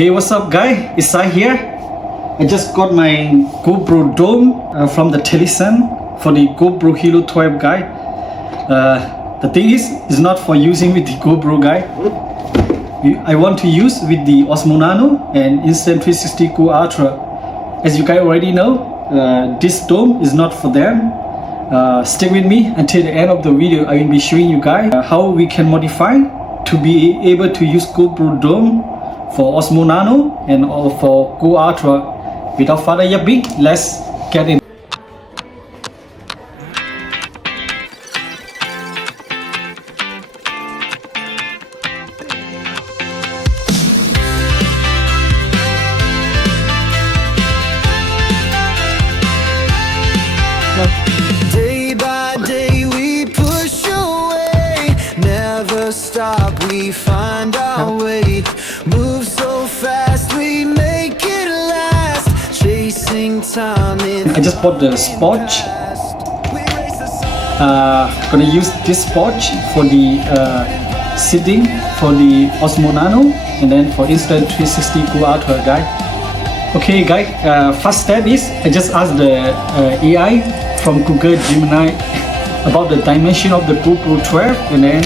Hey, what's up, guy? It's Sai here. I just got my GoPro Dome from the Telesin for the GoPro Hero 12, guy. The thing is, it's not for using with the GoPro, guy. I want to use with the Osmo Nano and Instant 360 Go Ultra. As you guys already know, this dome is not for them. Stick with me until the end of the video. I will be showing you guys how we can modify to be able to use GoPro Dome for Osmo Nano and for Go Ultra. Without further ado, let's get in. Day by day we push away, never stop, we find our way. Move so fast, we make it last, chasing time. I just bought the sponge. Gonna use this sponge for the sitting for the Osmo Nano and then for Instant 360 Go Ultra, guy. Okay, guy. First step is I just asked the AI from Google Gemini about the dimension of the GoPro 12, and then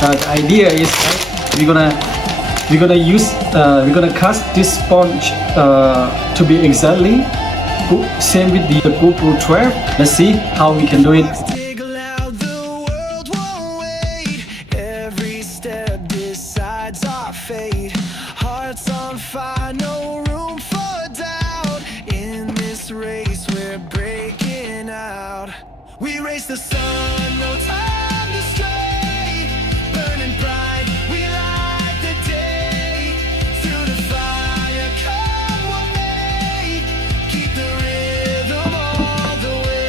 the idea is we're gonna cast this sponge to be exactly same with the GoPro 12. Let's see how we can do it. Every step decides our fate. Hearts on fire, no room for doubt. In this race we're breaking out. We race the sun, no time to stray. Burning bright, we light the day. Through the fire, come what may. Keep the rhythm all the way.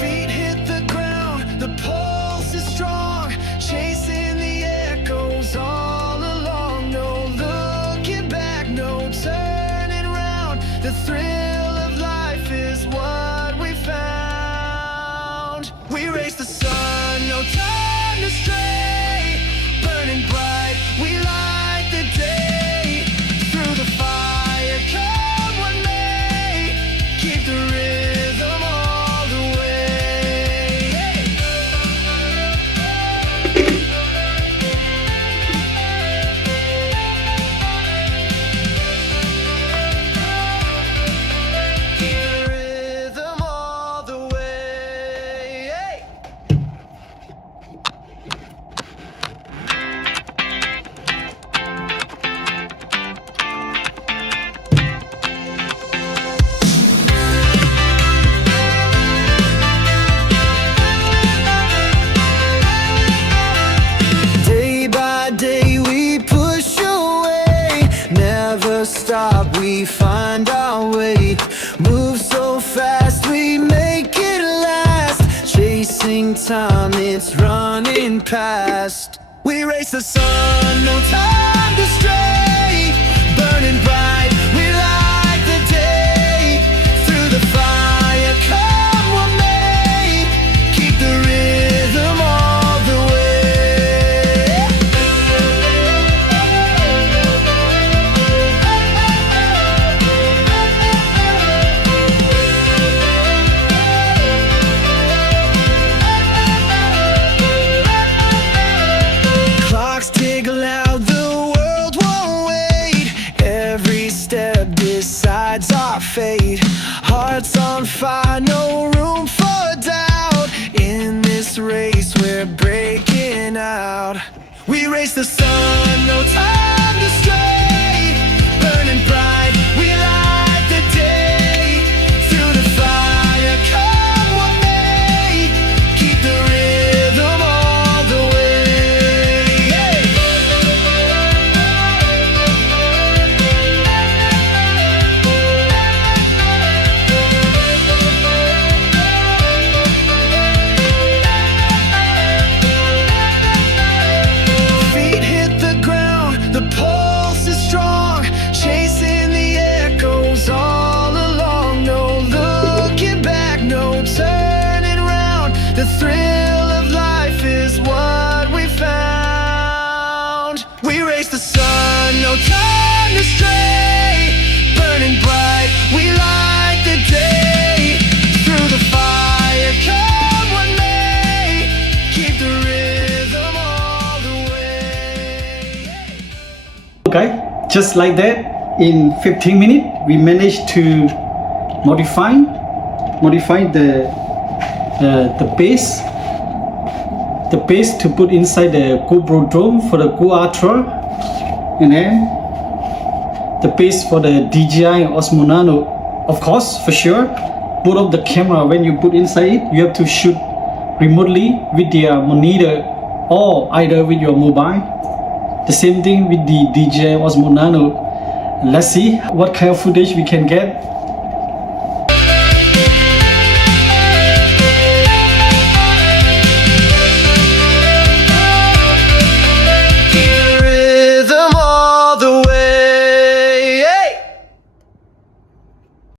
Feet hit the ground, the pulse is strong, chasing the echoes all along. No looking back, no turning round. The thrill of life is what we found. We race the sun, no time to stray. Burning bright, we light the day. Through the fire, come what may. Keep the rhythm all the way. Keep the rhythm all the way. Day by day we push away, never stop, we find our way. Move so fast, we make it last, chasing time, it's running past. We race the sun, no time to stray. Burning bright, we light the day. Through the fire, come what may. Keep the rhythm all the way. Clocks tick loud, the world won't Okay, just like that, in 15 minutes, we managed to modify the base to put inside the GoPro drone for the Go Ultra, and then the base for the DJI Osmo Nano. Of course, for sure, both of the camera, when you put inside it, you have to shoot remotely with the monitor or either with your mobile. The same thing with the DJI Osmo Nano. Let's see what kind of footage we can get